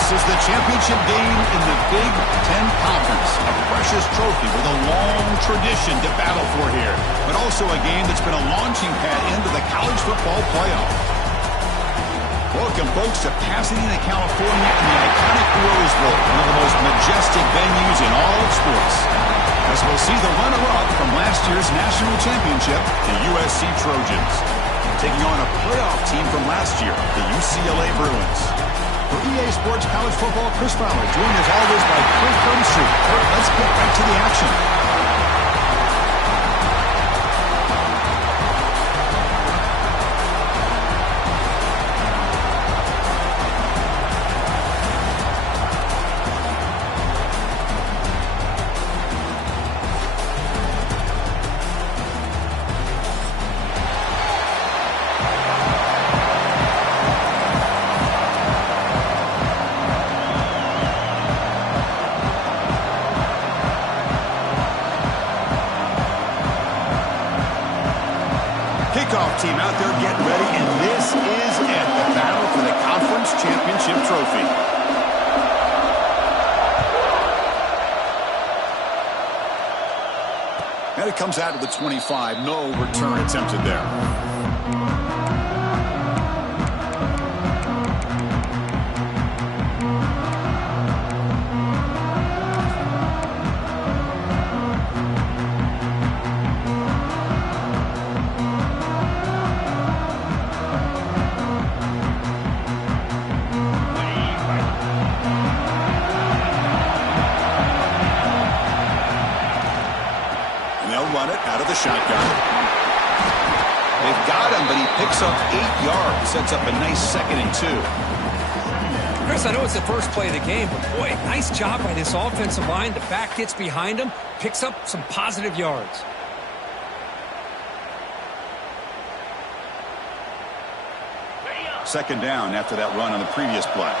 This is the championship game in the Big Ten Conference. A precious trophy with a long tradition to battle for here, but also a game that's been a launching pad into the college football playoff. Welcome, folks, to Pasadena, California, in the iconic Rose Bowl, one of the most majestic venues in all of sports. As we'll see the runner-up from last year's national championship, the USC Trojans, taking on a playoff team from last year, the UCLA Bruins. For EA Sports College Football, Chris Fowler, joined as always by Kurt Cumstreet. Kurt, let's get back to the action. Kickoff team out there getting ready, and this is it, the battle for the conference championship trophy. And it comes out of the 25. No return attempted there. Out of the shotgun. They've got him, but he picks up 8 yards. Sets up a nice 2nd and 2. Chris, I know it's the first play of the game, but boy, nice job by this offensive line. The back gets behind him, picks up some positive yards. Second down after that run on the previous play.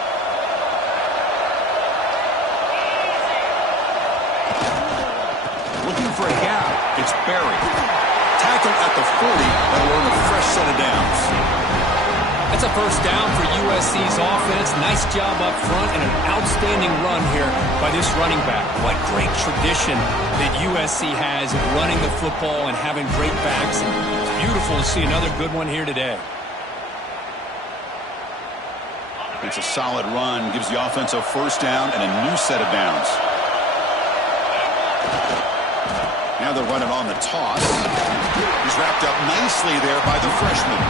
Looking for a gap. It's buried. Tackled at the 40. That'll earn a fresh set of downs. That's a first down for USC's offense. Nice job up front and an outstanding run here by this running back. What great tradition that USC has of running the football and having great backs. And it's beautiful to see another good one here today. It's a solid run. Gives the offense a first down and a new set of downs. Now they're running on the toss. He's wrapped up nicely there by the freshman.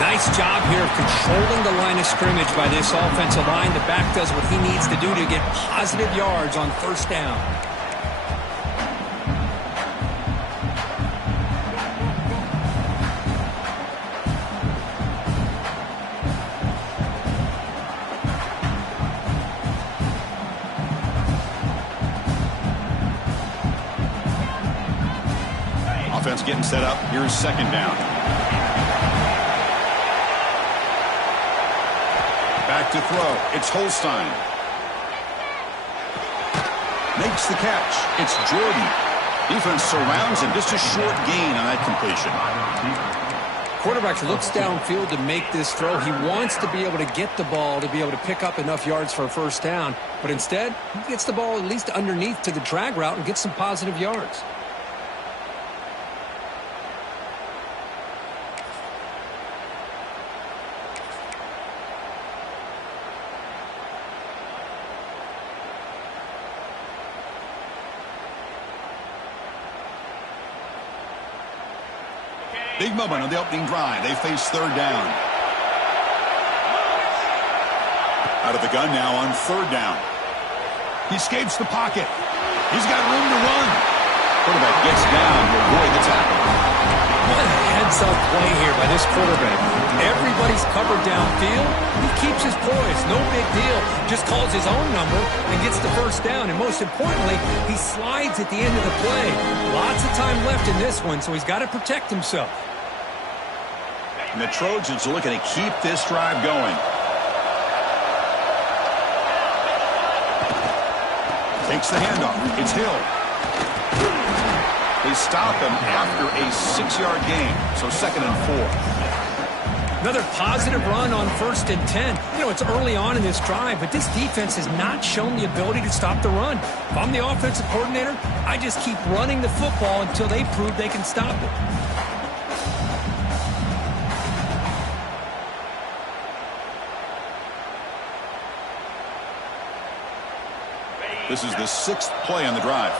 Nice job here of controlling the line of scrimmage by this offensive line. The back does what he needs to do to get positive yards on first down. Offense getting set up. Here's second down. Back to throw. It's Holstein. Makes the catch. It's Jordan. Defense surrounds him. Just a short gain on that completion. Quarterback looks downfield to make this throw. He wants to be able to get the ball to be able to pick up enough yards for a first down. But instead, he gets the ball at least underneath to the drag route and gets some positive yards. Big moment on the opening drive. They face third down. Out of the gun now on third down. He escapes the pocket. He's got room to run. Quarterback gets down to avoid the tackle. What a heads-up play here by this quarterback. Everybody's covered downfield. He keeps his poise. No big deal. Just calls his own number and gets the first down. And most importantly, he slides at the end of the play. Lots of time left in this one, so he's got to protect himself. And the Trojans are looking to keep this drive going. Takes the handoff. It's Hill. They stop him after a 6-yard gain, so 2nd and 4. Another positive run on 1st and 10. You know, it's early on in this drive, but this defense has not shown the ability to stop the run. If I'm the offensive coordinator, I just keep running the football until they prove they can stop it. This is the 6th play on the drive.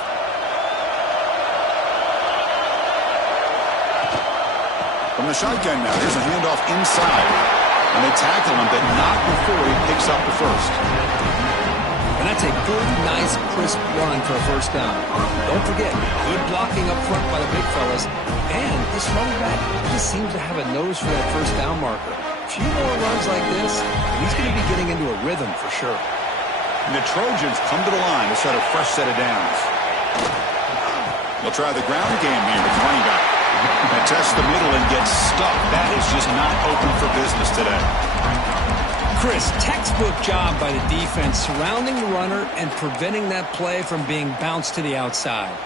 From the shotgun now, there's a handoff inside. And they tackle him, but not before he picks up the first. And that's a good, nice, crisp run for a first down. Don't forget, good blocking up front by the big fellas. And this running back just seems to have a nose for that first down marker. A few more runs like this, and he's going to be getting into a rhythm for sure. And the Trojans come to the line to set a fresh set of downs. They'll try the ground game here with the running back. And test the middle and get stuck. That is just not open for business today. Chris, textbook job by the defense surrounding the runner and preventing that play from being bounced to the outside.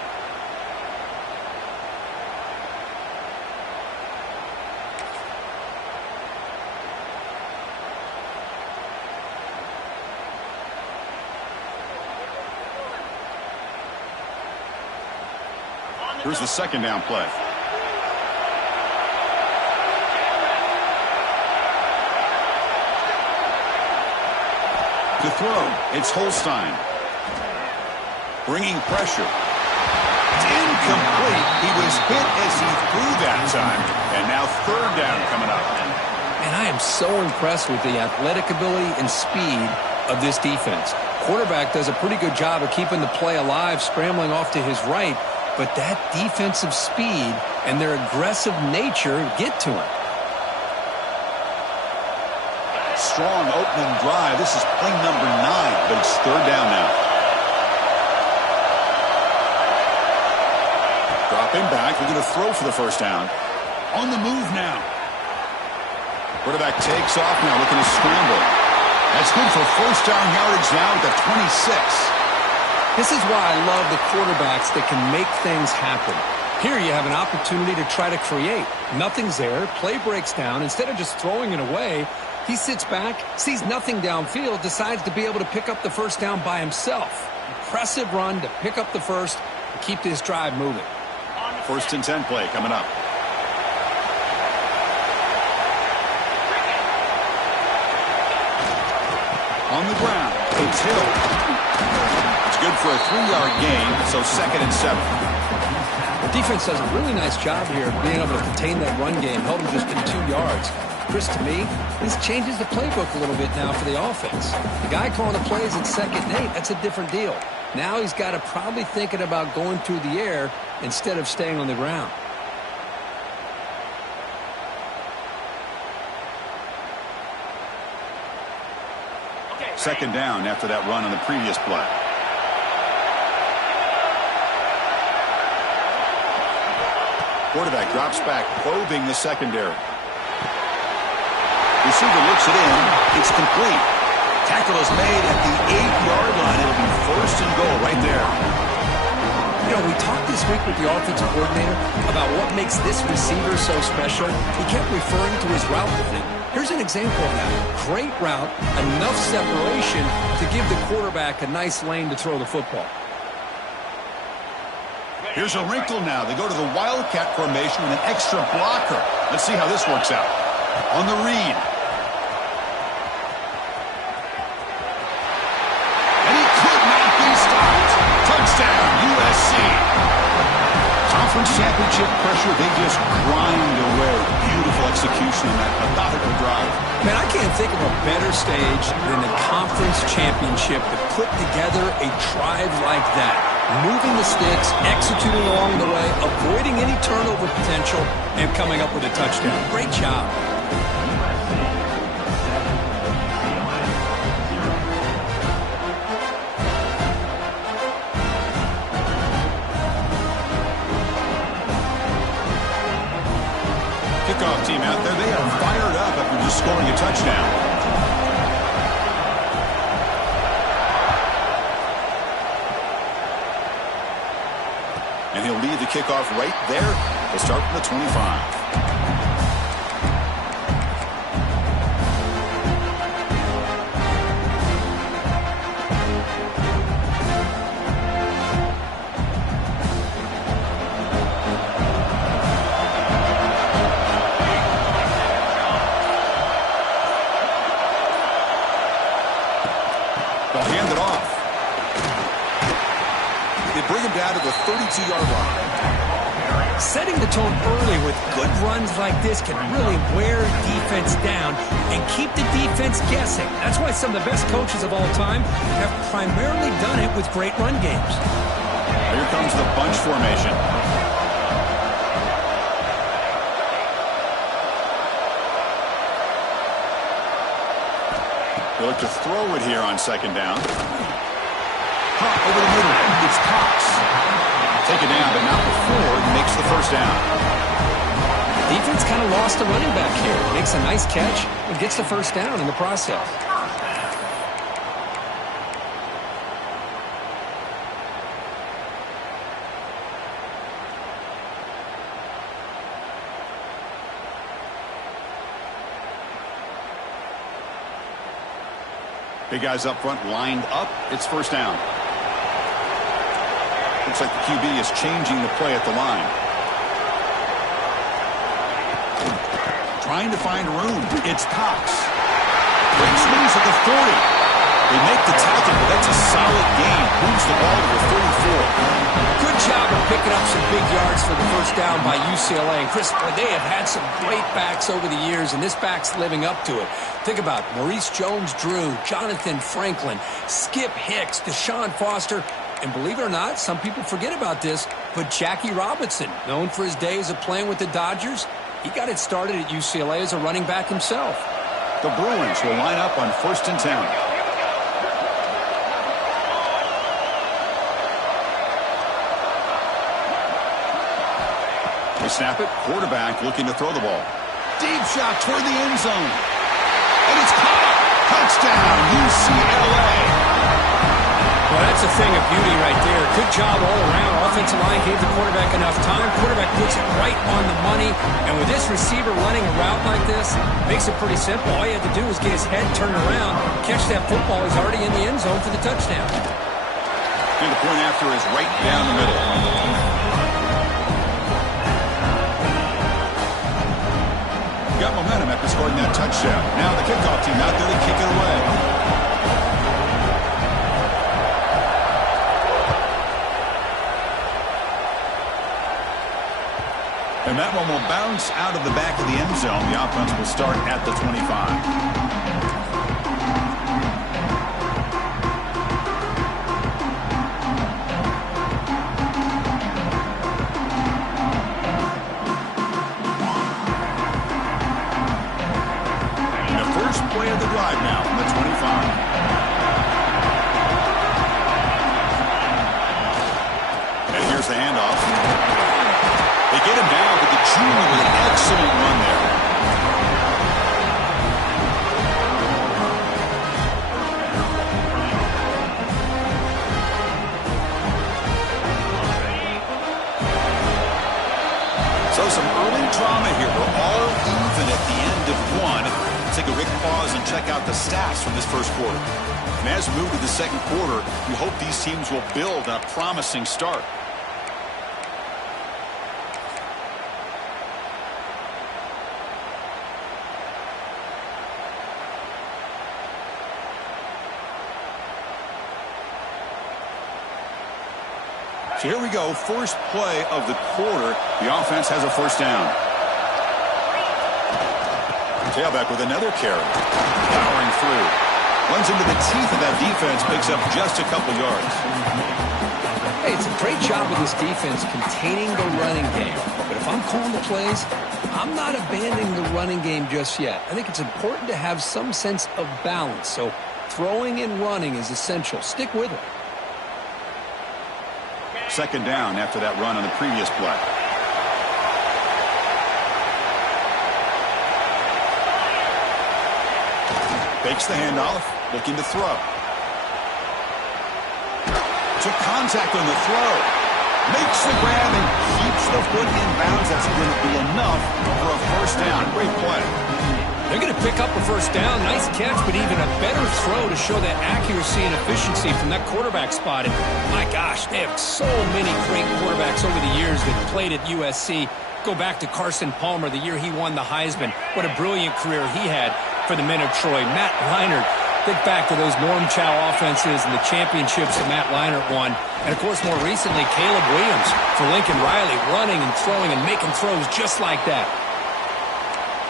Here's the 2nd down play. To throw, it's Holstein. Bringing pressure. It's incomplete. He was hit as he threw that time. And now 3rd down coming up. And I am so impressed with the athletic ability and speed of this defense. Quarterback does a pretty good job of keeping the play alive, scrambling off to his right. But that defensive speed and their aggressive nature get to him. Strong opening drive. This is play number 9, but it's 3rd down now. Dropping back. We're going to throw for the first down. On the move now. Quarterback takes off now, looking to scramble. That's good for first down yardage now at the 26. This is why I love the quarterbacks that can make things happen. Here you have an opportunity to try to create. Nothing's there. Play breaks down. Instead of just throwing it away, he sits back, sees nothing downfield, decides to be able to pick up the first down by himself. Impressive run to pick up the first and keep this drive moving. 1st and 10 play coming up. On the ground, it's Hill. It's good for a 3-yard gain, so 2nd and 7. The defense does a really nice job here of being able to contain that run game, held him just in 2 yards. Chris, to me, this changes the playbook a little bit now for the offense. The guy calling the plays at 2nd and 8, that's a different deal. Now he's got to probably thinking about going through the air instead of staying on the ground. Second down after that run on the previous play. Quarterback drops back, probing the secondary. Receiver looks it in. It's complete. Tackle is made at the 8-yard line. It'll be 1st and goal right there. You know, we talked this week with the offensive coordinator about what makes this receiver so special. He kept referring to his route running. Here's an example of that. Great route, enough separation to give the quarterback a nice lane to throw the football. Here's a wrinkle now. They go to the Wildcat formation with an extra blocker. Let's see how this works out. On the read. And he could not be stopped. Touchdown, USC. Conference championship pressure, they just grind away. Beautiful execution on that methodical drive. Man, I can't think of a better stage than the conference championship to put together a drive like that. Moving the sticks, executing along the way, avoiding any turnover potential, and coming up with a touchdown. Great job. Kickoff team out there, they are fired up after just scoring a touchdown. And he'll lead the kickoff right there. They'll start from the 25. They'll hand it off. They bring him down to the 32-yard line. Setting the tone early with good runs like this can really wear defense down and keep the defense guessing. That's why some of the best coaches of all time have primarily done it with great run games. Here comes the bunch formation. They look to throw it here on second down. Hop over the middle. It's Cox. Taken down, but not before he makes the first down. Defense kind of lost the running back here. Makes a nice catch and gets the first down in the process. Big guys up front lined up. It's first down. Looks like the QB is changing the play at the line. Trying to find room. It's Cox. Brings loose at the 40. They make the tackle, but that's a solid gain. Moves the ball to the 34. Good job of picking up some big yards for the first down by UCLA. And Chris, they have had some great backs over the years, and this back's living up to it. Think about Maurice Jones-Drew, Jonathan Franklin, Skip Hicks, Deshaun Foster, and believe it or not, some people forget about this, but Jackie Robinson, known for his days of playing with the Dodgers, he got it started at UCLA as a running back himself. The Bruins will line up on 1st and 10. They snap it. Quarterback looking to throw the ball. Deep shot toward the end zone. And it's caught. Touchdown, UCLA. Well, that's a thing of beauty right there. Good job all around. Offensive line gave the quarterback enough time. Quarterback puts it right on the money. And with this receiver running a route like this, makes it pretty simple. All you have to do is get his head turned around, catch that football. He's already in the end zone for the touchdown. And the point after is right down the middle. Got momentum after scoring that touchdown. Now the kickoff team out there to kick it away. And that one will bounce out of the back of the end zone. The offense will start at the 25. And the first play of the drive now on the 25. And here's the handoff. They get him down, but the junior with an excellent run there. So some early drama here. We're all even at the end of one. Let's take a quick pause and check out the stats from this first quarter. And as we move to the second quarter, we hope these teams will build on a promising start. So here we go, first play of the quarter. The offense has a first down. Tailback with another carry. Powering through. Runs into the teeth of that defense, picks up just a couple yards. Hey, it's a great job of this defense containing the running game. But if I'm calling the plays, I'm not abandoning the running game just yet. I think it's important to have some sense of balance. So throwing and running is essential. Stick with it. Second down after that run on the previous play. Fakes the handoff, looking to throw. Took contact on the throw. Makes the grab and keeps the foot in bounds. That's going to be enough for a first down. Great play. They're going to pick up a first down. Nice catch, but even a better throw to show that accuracy and efficiency from that quarterback spot. And my gosh, they have so many great quarterbacks over the years that played at USC. Go back to Carson Palmer, the year he won the Heisman. What a brilliant career he had for the men of Troy. Matt Leinart, Think back to those Norm Chow offenses and the championships that Matt Leinart won. And, of course, more recently, Caleb Williams for Lincoln Riley, running and throwing and making throws just like that.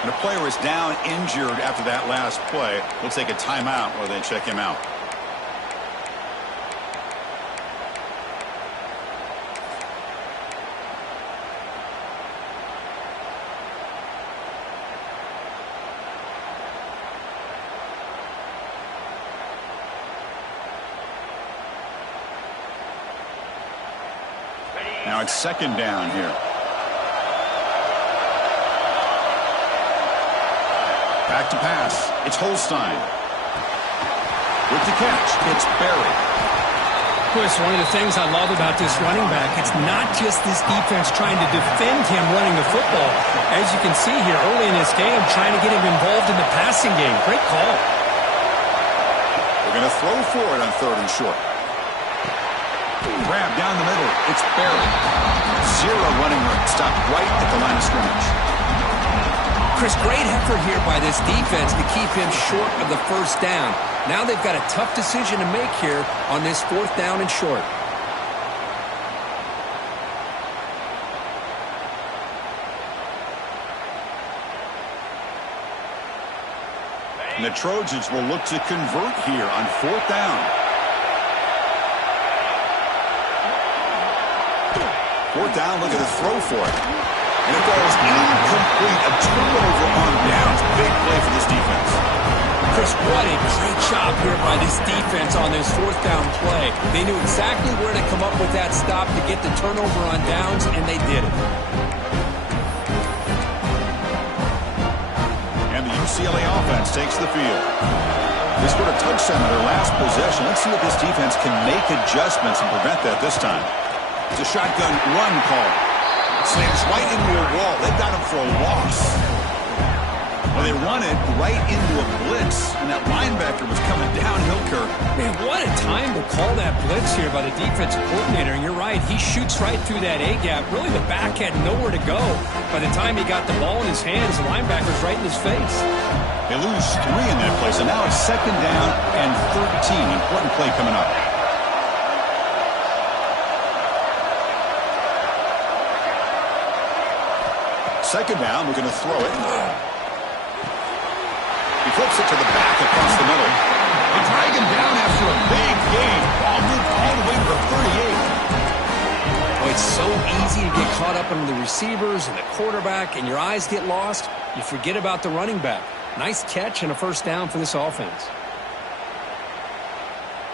And a player is down injured after that last play. We'll take a timeout while they check him out. Now it's second down here. Back to pass. It's Holstein. With the catch, it's Berry. Chris, one of the things I love about this running back, it's not just this defense trying to defend him running the football. As you can see here early in this game, trying to get him involved in the passing game. Great call. They're going to throw for it on 3rd and short. Grab down the middle. It's Berry. Zero running room. Stopped right at the line of scrimmage. Chris, great effort here by this defense to keep him short of the first down. Now they've got a tough decision to make here on this 4th down and short. And the Trojans will look to convert here on 4th down. 4th down, look at the throw for it. And it goes incomplete. A turnover on downs. Big play for this defense. Chris, what a great job here by this defense on this 4th down play. They knew exactly where to come up with that stop to get the turnover on downs, and they did it. And the UCLA offense takes the field. They scored a touchdown on their last possession. Let's see if this defense can make adjustments and prevent that this time. It's a shotgun run call. Slams right into a wall. They've got him for a loss. Well, they run it right into a blitz, and that linebacker was coming downhill, Kirk. Man, what a time to call that blitz here by the defensive coordinator. And you're right, he shoots right through that A-gap. Really, the back had nowhere to go. By the time he got the ball in his hands, the linebacker's right in his face. They lose 3 in that play, so now it's 2nd down and 13. Important play coming up. Second down, we're going to throw it. He flips it to the back across the middle. They drag him down after a big gain. Ball moved all the way to the 38. Oh, it's so easy to get caught up in the receivers and the quarterback, and your eyes get lost. You forget about the running back. Nice catch and a 1st down for this offense.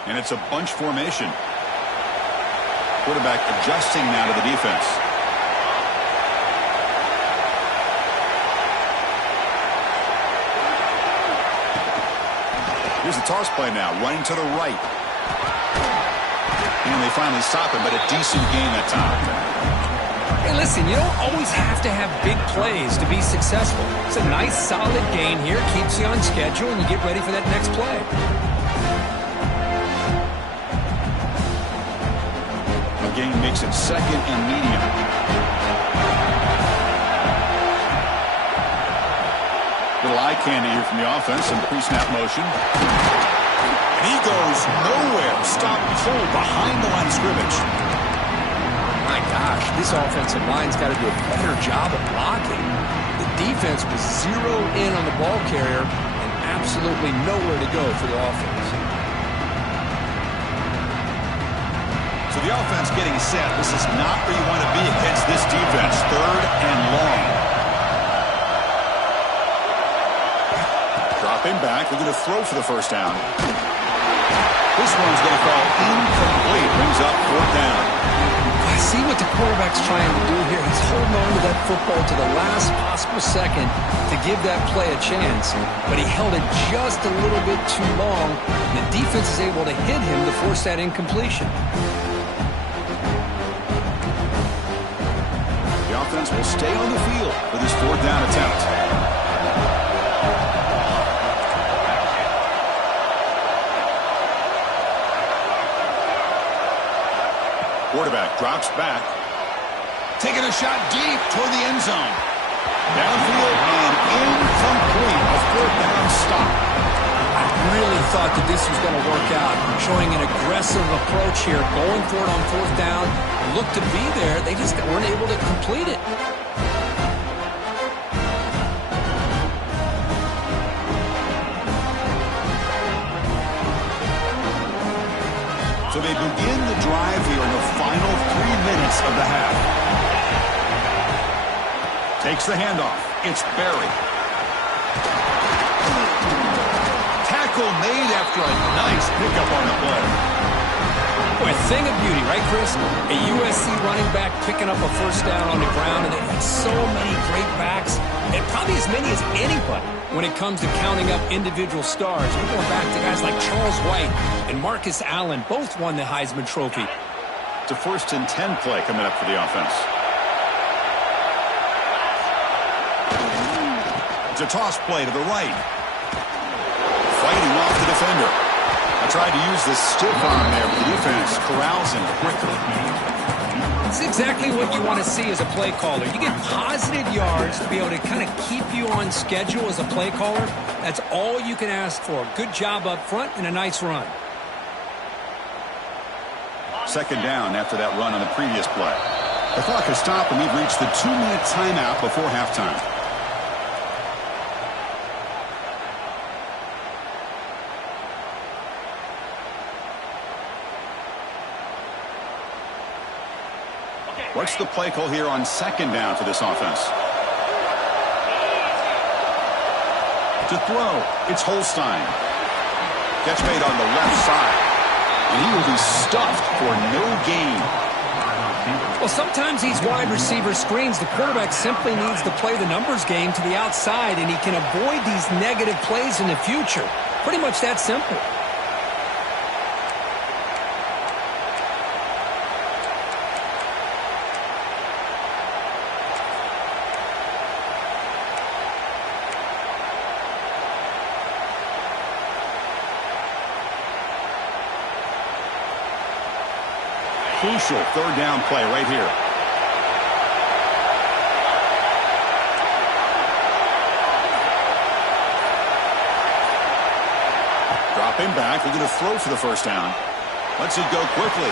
And it's a bunch formation. Quarterback adjusting now to the defense. Here's the toss play now, running to the right. And they finally stop him, but a decent gain that time. Hey, listen, you don't always have to have big plays to be successful. It's a nice, solid gain here, keeps you on schedule, and you get ready for that next play. The gain makes it 2nd and medium. Little eye candy here from the offense and pre-snap motion. And he goes nowhere. Stop pull behind the line of scrimmage. My gosh, this offensive line's got to do a better job of blocking. The defense was zeroed in on the ball carrier and absolutely nowhere to go for the offense. So the offense getting set. This is not where you want to be against this defense. 3rd and long. Dropping back. They're going to throw for the 1st down. This one's going to fall incomplete. Brings up 4th down. I see what the quarterback's trying to do here. He's holding on to that football to the last possible second to give that play a chance. But he held it just a little bit too long. The defense is able to hit him to force that incompletion. The offense will stay on the field for this 4th down attempt. Quarterback drops back. Taking a shot deep toward the end zone. Downfield and incomplete. A 4th down stop. I really thought that this was going to work out, showing an aggressive approach here, going for it on fourth down. Looked to be there. They just weren't able to complete it. So they begin the drive here in the final 3 minutes of the half. Takes the handoff. It's Barry. Tackle made after a nice pickup on the play. Boy, a thing of beauty, right, Chris? A USC running back picking up a first down on the ground, and they've got so many great backs, and probably as many as anybody when it comes to counting up individual stars. We're going back to guys like Charles White and Marcus Allen, both won the Heisman Trophy. It's a 1st and 10 play coming up for the offense. It's a toss play to the right. Fighting off the defender. I tried to use the stiff arm there, but the defense corrals him quickly. It's exactly what you want to see as a play caller. You get positive yards to be able to kind of keep you on schedule as a play caller. That's all you can ask for. Good job up front and a nice run. 2nd down after that run on the previous play. The clock has stopped, and we've reached the 2-minute timeout before halftime. What's the play call here on 2nd down for this offense? To throw, it's Holstein. Catch made on the left side. And he will be stuffed for no gain. Well, sometimes these wide receiver screens, the quarterback simply needs to play the numbers game to the outside, and he can avoid these negative plays in the future. Pretty much that simple. Crucial 3rd down play right here. Dropping back, looking to throw for the 1st down. Lets it go quickly.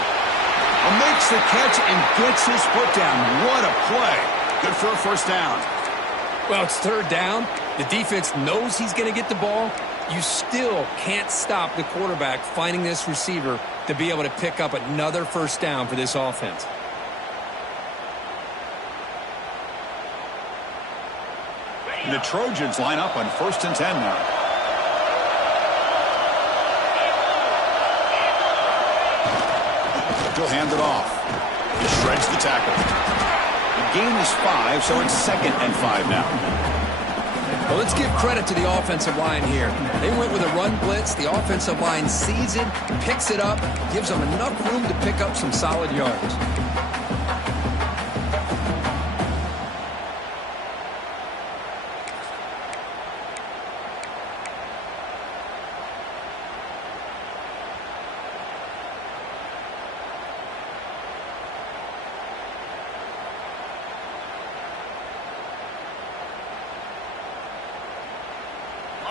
Makes the catch and gets his foot down. What a play. Good for a 1st down. Well, it's 3rd down. The defense knows he's going to get the ball. You still can't stop the quarterback finding this receiver to be able to pick up another 1st down for this offense. And the Trojans line up on 1st and 10 now. He'll hand it off. He shreds the tackle. The gain is 5, so it's 2nd and 5 now. Well, let's give credit to the offensive line here. They went with a run blitz. The offensive line sees it, picks it up, gives them enough room to pick up some solid yards.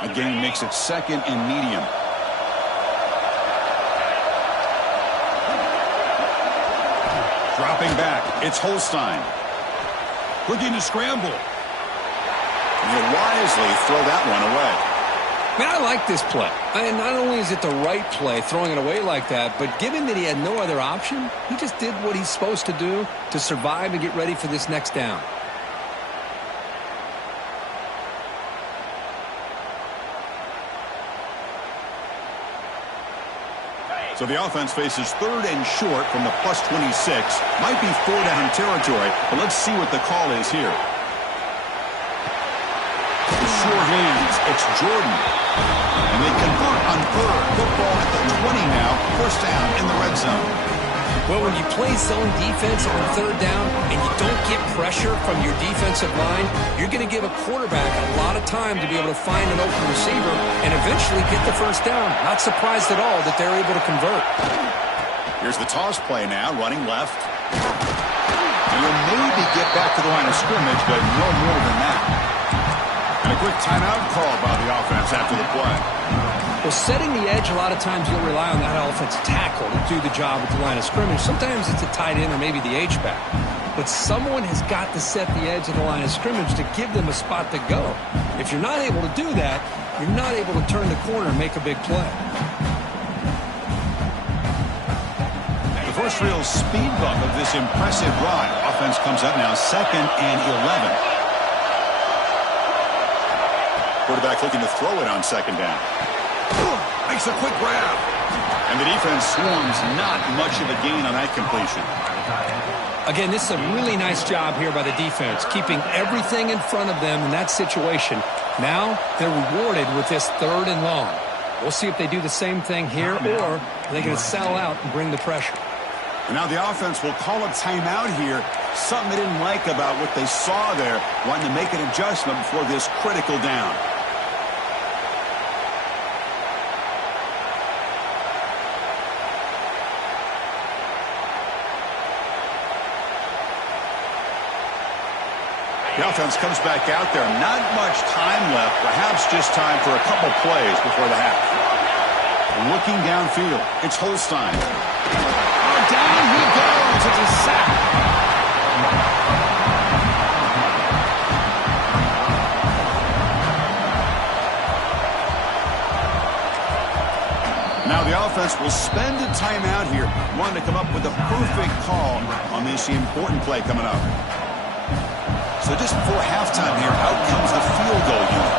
The game makes it 2nd and medium. Dropping back, it's Holstein. Looking to scramble. And he'll wisely throw that one away. Man, I like this play. Not only is it the right play, throwing it away like that, but given that he had no other option, he just did what he's supposed to do to survive and get ready for this next down. So the offense faces 3rd and short from the +26. Might be 4-down territory, but let's see what the call is here. Sure hands, it's Jordan. And they convert on 3rd. Football at the 20 now, 1st down in the red zone. Well, when you play zone defense on 3rd down and you don't get pressure from your defensive line, you're going to give a quarterback a lot of time to be able to find an open receiver and eventually get the 1st down. Not surprised at all that they're able to convert. Here's the toss play now, running left. And he'll maybe get back to the line of scrimmage, but no more than that. And a quick timeout called by the offense after the play. Well, Well, setting the edge, a lot of times you'll rely on that offensive tackle to do the job at the line of scrimmage. Sometimes it's a tight end or maybe the H-back. But someone has got to set the edge of the line of scrimmage to give them a spot to go. If you're not able to do that, you're not able to turn the corner and make a big play. The first real speed bump of this impressive run. Offense comes up now 2nd and 11. Quarterback looking to throw it on 2nd down. Makes a quick grab. And the defense swarms, not much of a gain on that completion. Again, this is a really nice job here by the defense, keeping everything in front of them in that situation. Now they're rewarded with this 3rd and long. We'll see if they do the same thing here, or are they going to settle out and bring the pressure. And now the offense will call a timeout here. Something they didn't like about what they saw there, wanting to make an adjustment before this critical down. The offense comes back out there. Not much time left. Perhaps just time for a couple plays before the half. Looking downfield. It's Holstein. Oh, down he goes. It's a sack. Now the offense will spend a timeout here. Wanting to come up with the perfect call on this important play coming up. So just before halftime here, out comes the field goal unit.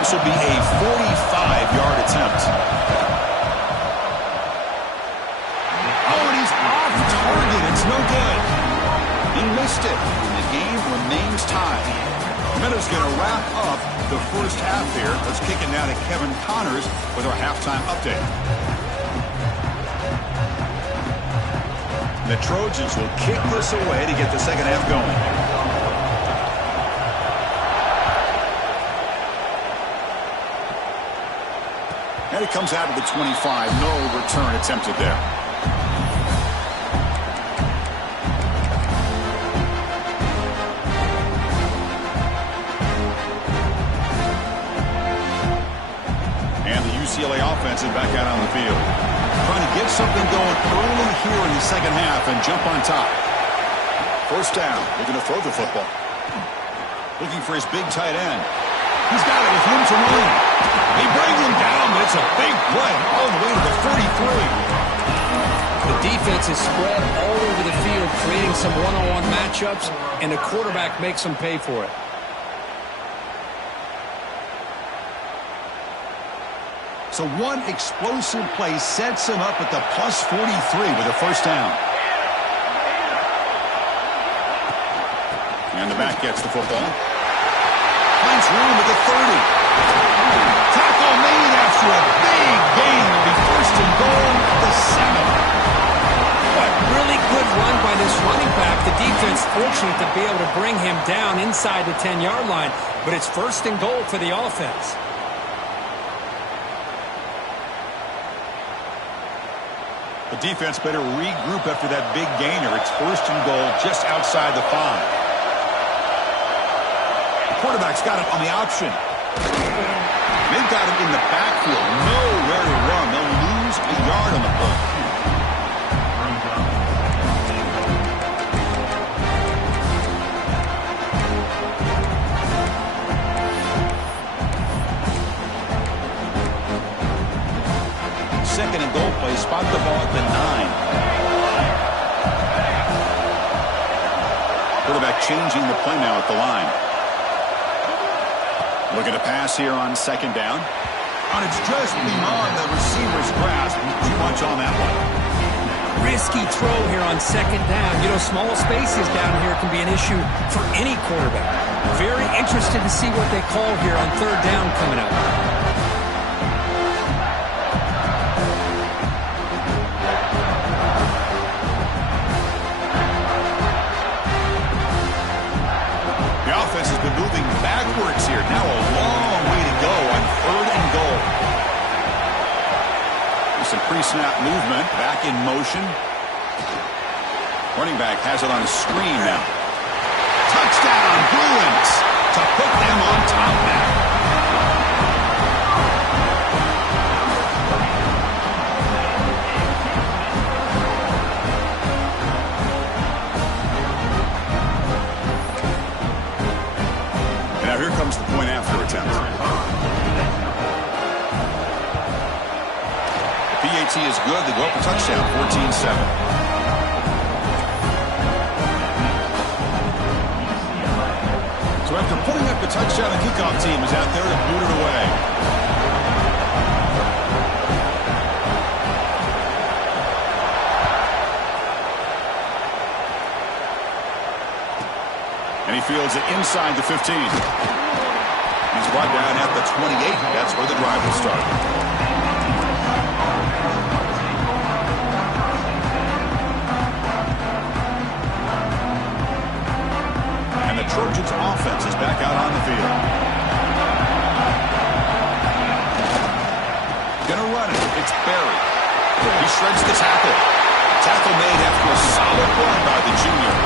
This will be a 45-yard attempt. Oh, and he's off target. It's no good. He missed it, and the game remains tied. Meadows going to wrap up the first half here. Let's kick it now to Kevin Connors with our halftime update. The Trojans will kick this away to get the second half going. And it comes out of the 25. No return attempted there. And the UCLA offense is back out on the field. Trying to get something going early here in the second half and jump on top. First down. They're going to throw the football. Looking for his big tight end. He's got it with room to run. They bring him down, but it's a big play all the way to the 43. The defense is spread all over the field, creating some one-on-one matchups, and the quarterback makes them pay for it. So one explosive play sets him up at the plus 43 with a first down. And the back gets the football. Finds room at the 30. Tackle made after a big gain. It'll be first and goal at the 7. But really good run by this running back. The defense fortunate to be able to bring him down inside the 10-yard line. But it's first and goal for the offense. The defense better regroup after that big gainer. It's first and goal just outside the 5. Quarterback's got it on the option. They've got him in the backfield. Nowhere to run. They'll lose a yard on the play. Second and goal play. Spot the ball at the 9. Quarterback changing the play now at the line. Looking to pass here on second down. And it's just beyond the receiver's grasp. Too much on that one. Risky throw here on second down. You know, small spaces down here can be an issue for any quarterback. Very interested to see what they call here on third down coming up. The offense has been moving backwards here. Now a long way to go on third and goal. There's some pre-snap movement. Back in motion. Running back has it on a screen now. Touchdown, Bruins, to put them on top now. PAT is good. They go up a touchdown, 14-7. So after putting up the touchdown, the kickoff team is out there to boot it away. And he fields it inside the 15. He's brought down at the 28. That's where the drive will start. And the Trojans' offense is back out on the field. Gonna run it. It's Barry. He shreds the tackle. Tackle made after a solid run by the junior.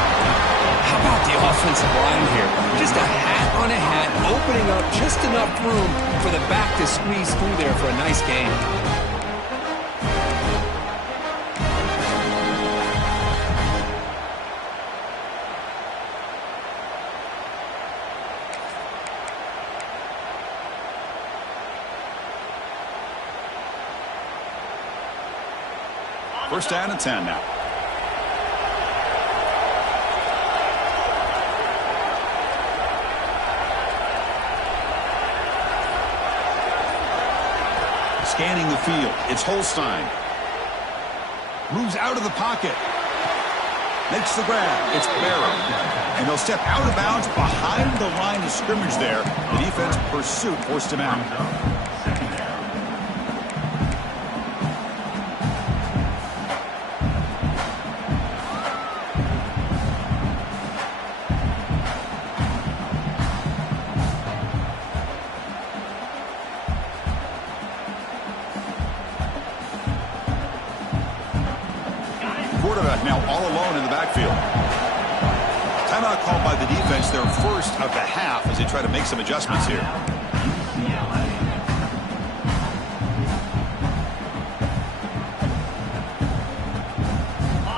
How about the offensive line here? Just a hat on a hat, opening up just enough room for the back to squeeze through there for a nice gain. First down and 10 now. Scanning the field. It's Holstein. Moves out of the pocket. Makes the grab. It's Barry. And they'll step out of bounds behind the line of scrimmage there. The defense pursuit forced him out. Quarterback now all alone in the backfield. Timeout called by the defense, their first of the half as they try to make some adjustments here.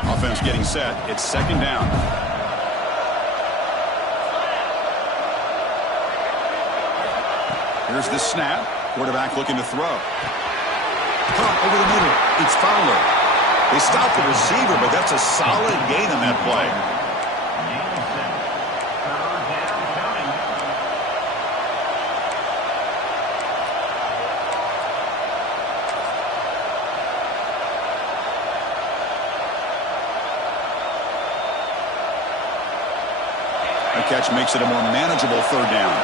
Offense getting set. It's second down. Here's the snap. Quarterback looking to throw. Caught over the middle. It's Fowler. They stopped the receiver, but that's a solid gain on that play. That catch makes it a more manageable third down.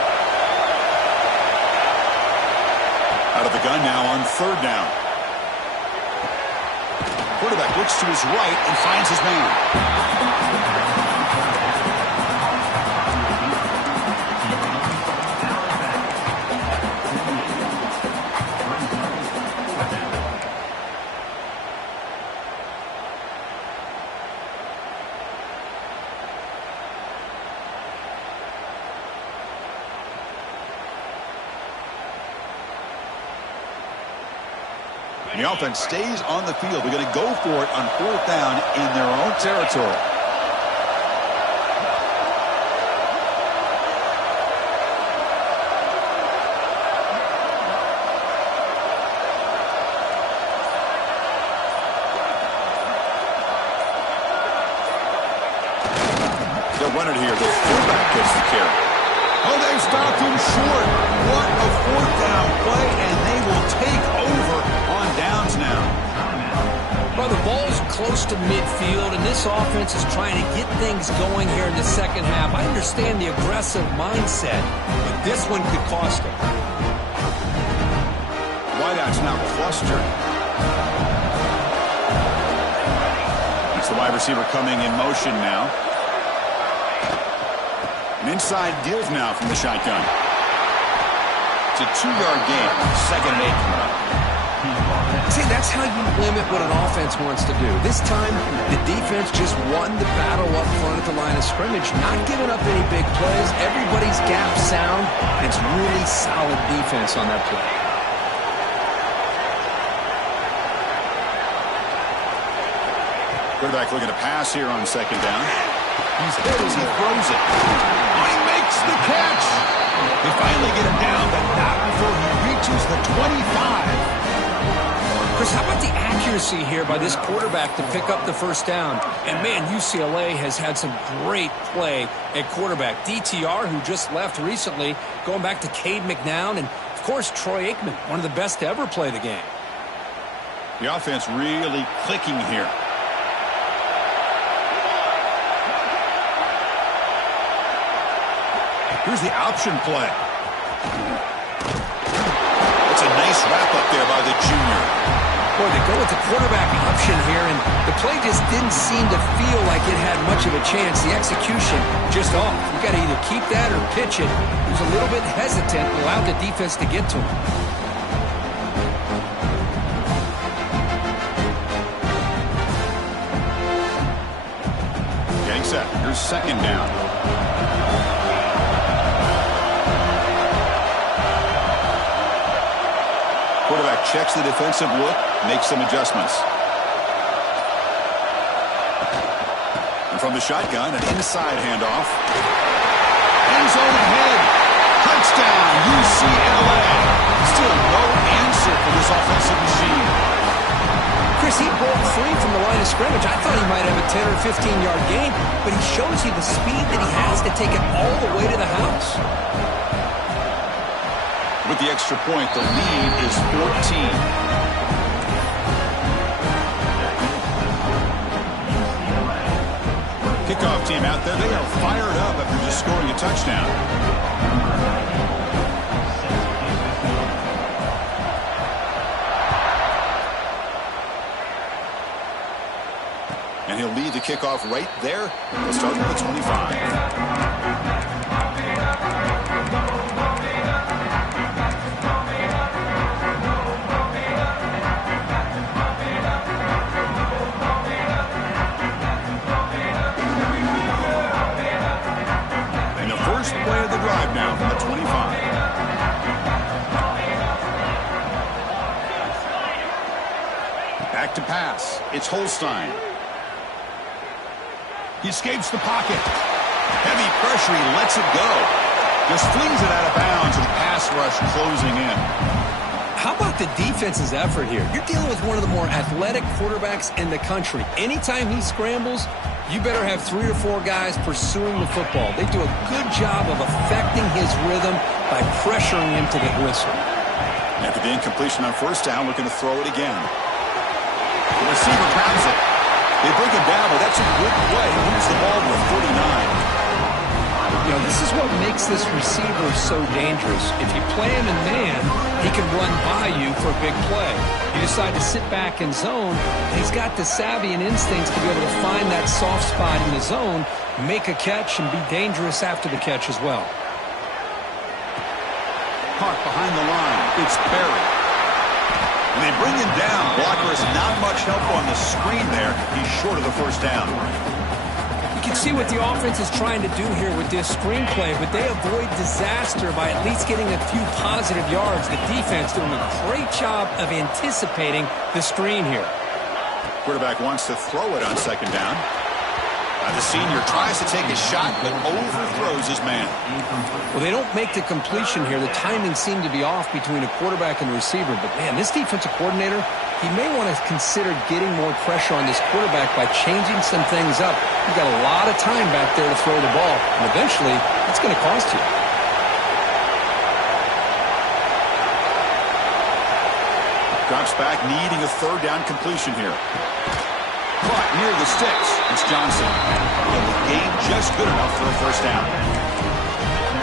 Out of the gun now on third down. Quarterback looks to his right and finds his man. The offense stays on the field. They're going to go for it on fourth down in their own territory. They'll run it here. The fullback gets the carry. Oh, they stopped him short. What a fourth down play, and they will take over on downs now. Well, the ball's close to midfield, and this offense is trying to get things going here in the second half. I understand the aggressive mindset, but this one could cost them. Wideout's now clustered. That's the wide receiver coming in motion now. An inside give now from the shotgun. It's a 2-yard gain. Second and 8 coming up. See, that's how you limit what an offense wants to do. This time, the defense just won the battle up front at the line of scrimmage, not giving up any big plays. Everybody's gap sound, and it's really solid defense on that play. Quarterback looking to pass here on second down. He's hit as he throws it. Oh, he makes the catch. They finally get him down, but not before he reaches the 25. Chris, how about the accuracy here by this quarterback to pick up the first down? And, man, UCLA has had some great play at quarterback. DTR, who just left recently, going back to Cade McNown, and, of course, Troy Aikman, one of the best to ever play the game. The offense really clicking here. Here's the option play. It's a nice wrap-up there by the junior. Boy, they go with the quarterback option here, and the play just didn't seem to feel like it had much of a chance. The execution just off. You got to either keep that or pitch it. He was a little bit hesitant and allowed the defense to get to him. Getting set. Here's second down. Quarterback checks the defensive look, makes some adjustments. And from the shotgun, an inside handoff. End zone ahead. Touchdown, UCLA. Still no answer for this offensive machine. Chris, he broke free from the line of scrimmage. I thought he might have a 10 or 15-yard gain, but he shows you the speed that he has to take it all the way to the house. With the extra point, the lead is 14. Kickoff team out there. They are fired up after just scoring a touchdown. And he'll lead the kickoff right there. He'll start with the 25. Play of the drive now from the 25. Back to pass. It's Holstein. He escapes the pocket. Heavy pressure. He lets it go. Just flings it out of bounds and pass rush closing in. How about the defense's effort here? You're dealing with one of the more athletic quarterbacks in the country. Anytime he scrambles, you better have 3 or 4 guys pursuing the football. They do a good job of affecting his rhythm by pressuring him to the whistle. After the incompletion on first down, looking to throw it again. The receiver grabs it. They bring him down, but that's a good play. He moves the ball to the 49. You know, this is what makes this receiver so dangerous. If you play him in man, he can run by you for a big play. You decide to sit back in zone, and he's got the savvy and instincts to be able to find that soft spot in the zone, make a catch, and be dangerous after the catch as well. Caught behind the line. It's Perry. And they bring him down. Blocker is not much help on the screen there. He's short of the first down. You can see what the offense is trying to do here with this screenplay, but they avoid disaster by at least getting a few positive yards. The defense doing a great job of anticipating the screen here. Quarterback wants to throw it on second down. The senior tries to take a shot, but overthrows his man. Well, they don't make the completion here. The timing seemed to be off between a quarterback and a receiver. But, man, this defensive coordinator, he may want to consider getting more pressure on this quarterback by changing some things up. You've got a lot of time back there to throw the ball, and eventually it's going to cost you. Drops back, needing a third down completion here. Caught near the sticks. It's Johnson. And the game just good enough for a first down.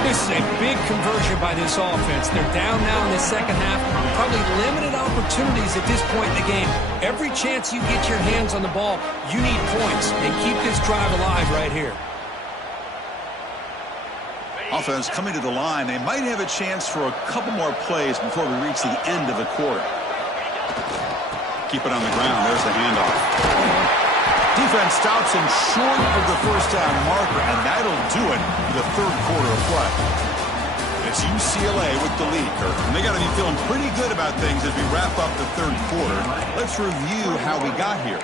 This is a big conversion by this offense. They're down now in the second half. Probably limited opportunities at this point in the game. Every chance you get your hands on the ball, you need points. And keep this drive alive right here. Offense coming to the line. They might have a chance for a couple more plays before we reach the end of the quarter. Keep it on the ground. There's the handoff. Defense stops him short of the first down marker, and that'll do it for the third quarter of play. It's UCLA with the lead, Kirk. And they got to be feeling pretty good about things as we wrap up the third quarter. Let's review how we got here.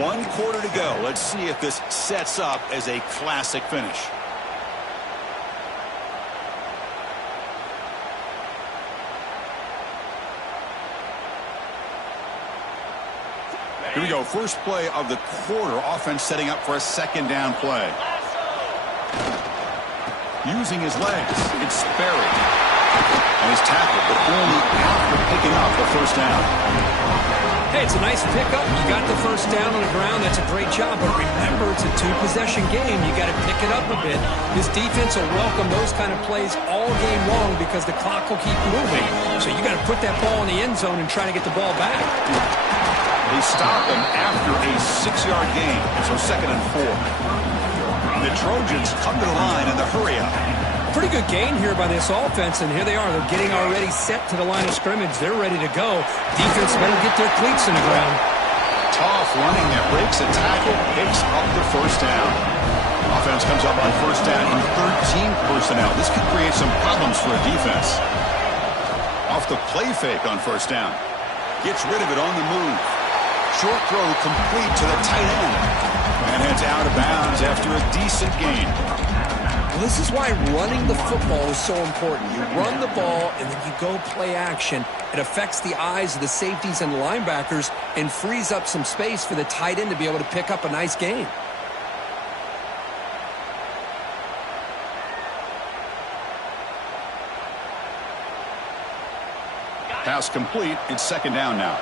1 quarter to go. Let's see if this sets up as a classic finish. Here we go. First play of the quarter. Offense setting up for a second down play. Using his legs. It's Sperry. And he's tackled, but only after picking up the first down. Hey, it's a nice pickup. You got the first down on the ground. That's a great job. But remember, it's a two-possession game. You got to pick it up a bit. This defense will welcome those kind of plays all game long because the clock will keep moving. So you got to put that ball in the end zone and try to get the ball back. They stop him after a 6-yard gain. So 2nd and 4. The Trojans come to the line in the hurry-up. Pretty good gain here by this offense, and here they are. They're getting already set to the line of scrimmage. They're ready to go. Defense better get their cleats in the ground. Tough running that breaks a tackle, picks up the first down. Offense comes up on first down in 13 personnel. This could create some problems for a defense. Off the play fake on first down. Gets rid of it on the move. Short throw complete to the tight end. And heads out of bounds after a decent gain. Well, this is why running the football is so important. You run the ball, and then you go play action. It affects the eyes of the safeties and the linebackers and frees up some space for the tight end to be able to pick up a nice gain. Pass complete. It's second down now.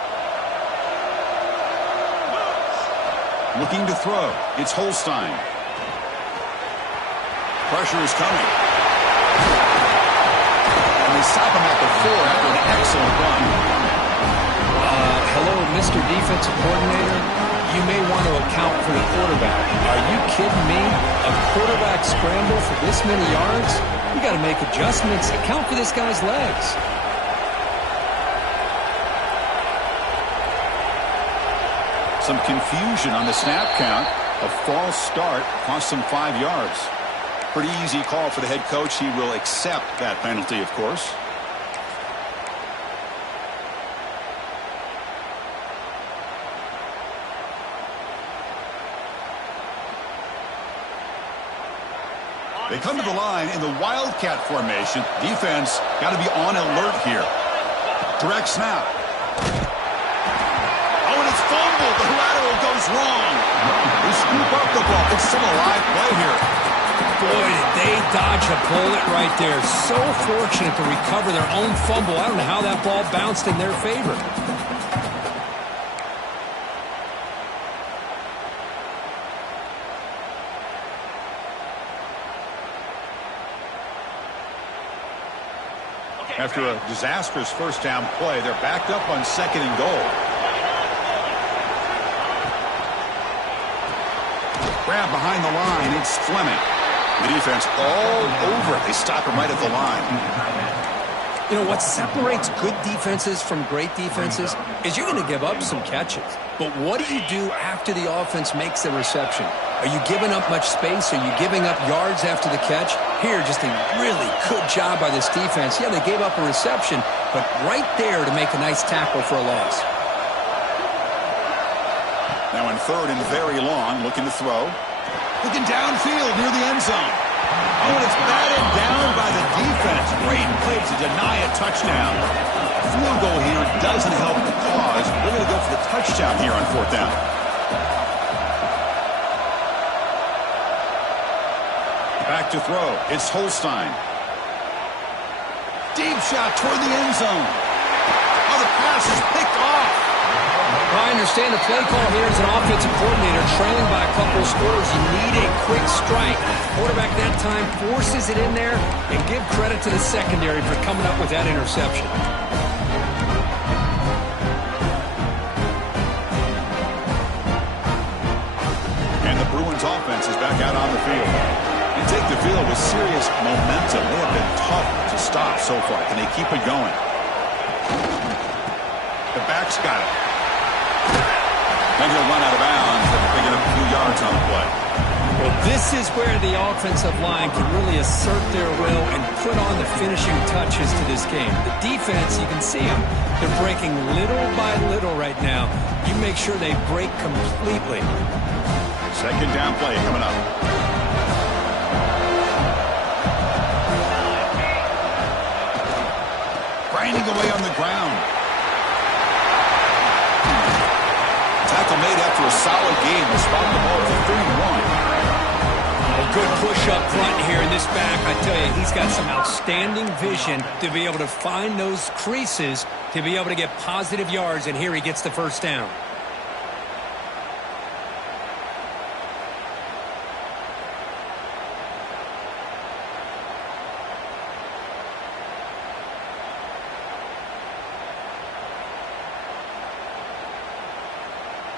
Looking to throw. It's Holstein. Pressure is coming. And they stop him at the 4 after an excellent run. Hello, Mr. Defensive Coordinator. You may want to account for the quarterback. Are you kidding me? A quarterback scramble for this many yards? You got to make adjustments. Account for this guy's legs. Some confusion on the snap count. A false start cost him 5 yards. Pretty easy call for the head coach. He will accept that penalty, of course. They come to the line in the Wildcat formation. Defense got to be on alert here. Direct snap. Oh, and it's fumbled. The lateral goes wrong. They scoop up the ball. It's still a live play here. Boy, did they dodge a bullet right there. So fortunate to recover their own fumble. I don't know how that ball bounced in their favor. After a disastrous first down play, they're backed up on 2nd and goal. Grab behind the line. It's Fleming. The defense all over. They stop him right at the line. You know, what separates good defenses from great defenses is you're going to give up some catches. But what do you do after the offense makes the reception? Are you giving up much space? Are you giving up yards after the catch? Here, just a really good job by this defense. Yeah, they gave up a reception, but right there to make a nice tackle for a loss. Now in 3rd and very long, looking to throw. Looking downfield near the end zone. Oh, and it's batted down by the defense. Great play to deny a touchdown. Field goal here doesn't help the cause. We're going to go for the touchdown here on 4th down. Back to throw. It's Holstein. Deep shot toward the end zone. Oh, the pass is picked off. I understand the play call here as an offensive coordinator, trailing by a couple of scores. You need a quick strike. Quarterback that time forces it in there, and give credit to the secondary for coming up with that interception. And the Bruins offense is back out on the field. They take the field with serious momentum. They have been tough to stop so far. Can they keep it going? The back's got it. And he'll run out of bounds. They get a few yards on the play. Well, this is where the offensive line can really assert their will and put on the finishing touches to this game. The defense, you can see them. They're breaking little by little right now. You make sure they break completely. Second down play coming up. Grinding away on the ground. Tackle made after a solid game will spot the ball for 31. A good push up front here in this back. I tell you, he's got some outstanding vision to be able to find those creases to be able to get positive yards, and here he gets the first down.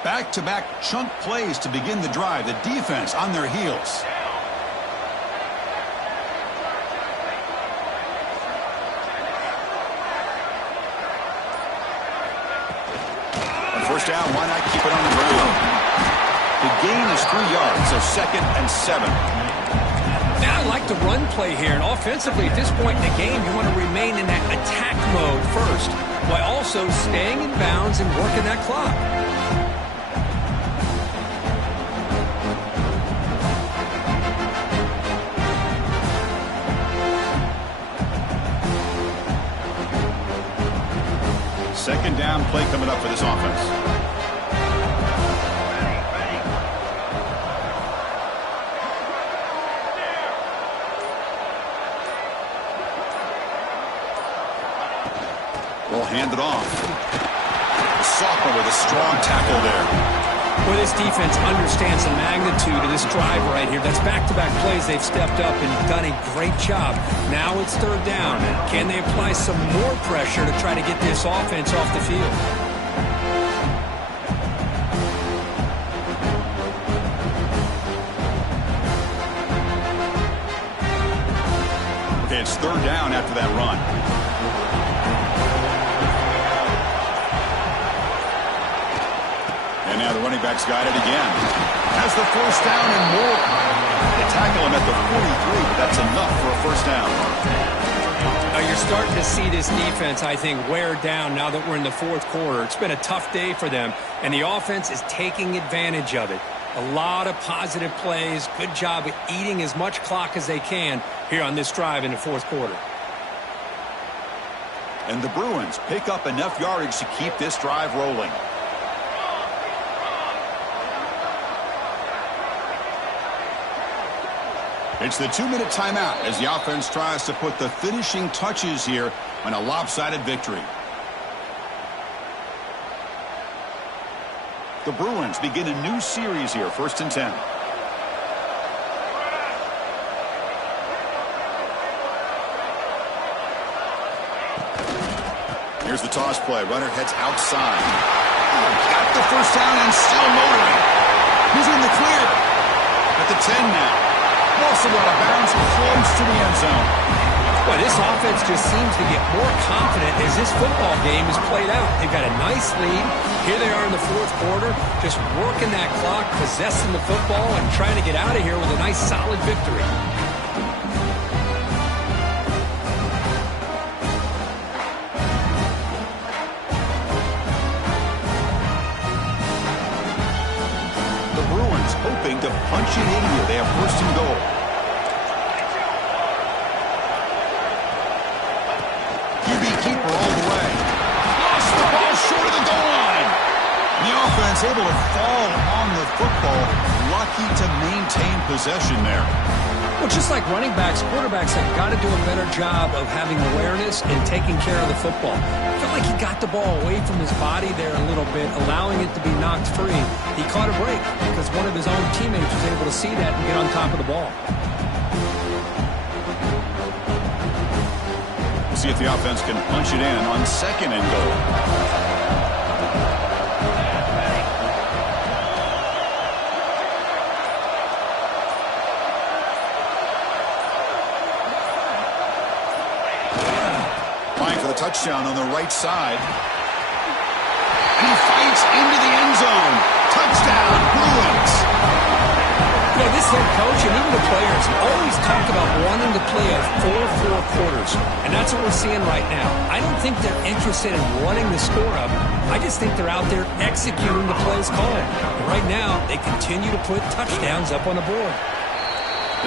Back-to-back chunk plays to begin the drive. The defense on their heels. On first down, why not keep it on the ground? The gain is 3 yards, so 2nd and 7. Now I like the run play here, and offensively at this point in the game, you want to remain in that attack mode first, while also staying in bounds and working that clock. Second down play coming up for this offense. Will hand it off. The sophomore with a strong tackle there. Well, this defense understands the magnitude of this drive right here. That's back-to-back plays. They've stepped up and done a great job. Now it's third down. Can they apply some more pressure to try to get this offense off the field? Okay, it's third down after that run. And now the running back's got it again. Has the first down and more. They tackle him at the 43, but that's enough for a first down. Now you're starting to see this defense, I think, wear down now that we're in the fourth quarter. It's been a tough day for them, and the offense is taking advantage of it. A lot of positive plays. Good job of eating as much clock as they can here on this drive in the fourth quarter. And the Bruins pick up enough yardage to keep this drive rolling. It's the 2-minute timeout as the offense tries to put the finishing touches here on a lopsided victory. The Bruins begin a new series here, 1st and 10. Here's the toss play. Runner heads outside. Got the first down and still motoring. He's in the clear. At the 10 now. Also out of bounds, close to the end zone. Boy, this offense just seems to get more confident as this football game is played out. They've got a nice lead. Here they are in the fourth quarter, just working that clock, possessing the football, and trying to get out of here with a nice, solid victory. The Bruins hoping to punch it in here. They have 1st and goal. Keeper all the way. Lost the ball short of the goal line. The offense able to fall on the football. Lucky to maintain possession there. Well, just like running backs, quarterbacks have got to do a better job of having awareness and taking care of the football. I felt like he got the ball away from his body there a little bit, allowing it to be knocked free. He caught a break because one of his own teammates was able to see that and get on top of the ball. See if the offense can punch it in on 2nd and goal. Vying for the touchdown on the right side. And he fights into the end zone. Touchdown, Bruins. You know, this head coach and even the players always talk about wanting to play a 4-4 quarters, and that's what we're seeing right now. I don't think they're interested in running the score up. I just think they're out there executing the plays called. And right now, they continue to put touchdowns up on the board.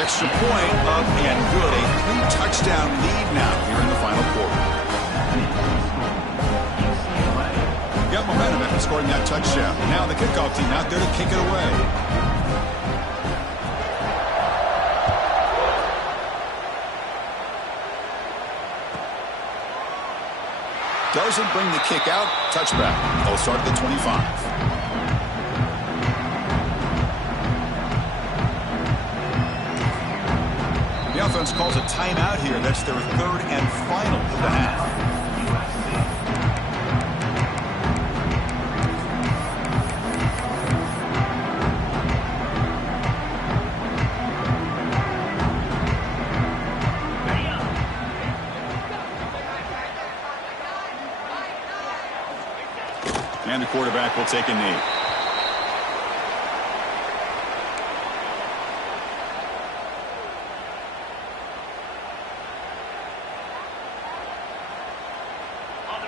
Extra point up and good. A 3-touchdown lead now here in the final quarter. got momentum after scoring that touchdown. Now the kickoff team out there to kick it away. Doesn't bring the kick out. Touchback. They'll start at the 25. The offense calls a timeout here. That's their third and final of the half. And the quarterback will take a knee.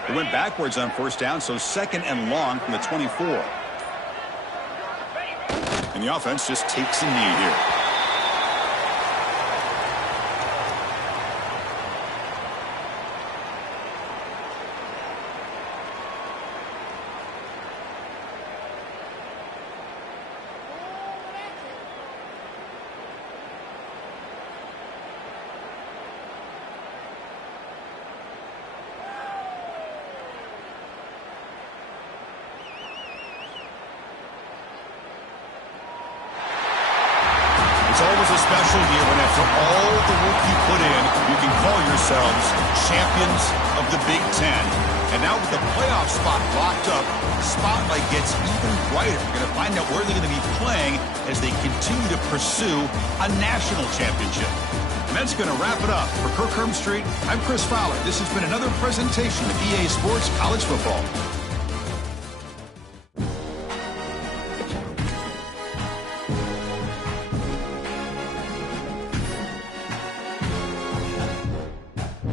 They went backwards on first down, so second and long from the 24. And the offense just takes a knee here. It's always a special year when after all the work you put in, you can call yourselves champions of the Big Ten. And now with the playoff spot locked up, the spotlight gets even brighter. We're going to find out where they're going to be playing as they continue to pursue a national championship. And that's going to wrap it up. For Kirk Street, I'm Chris Fowler. This has been another presentation of EA Sports College Football.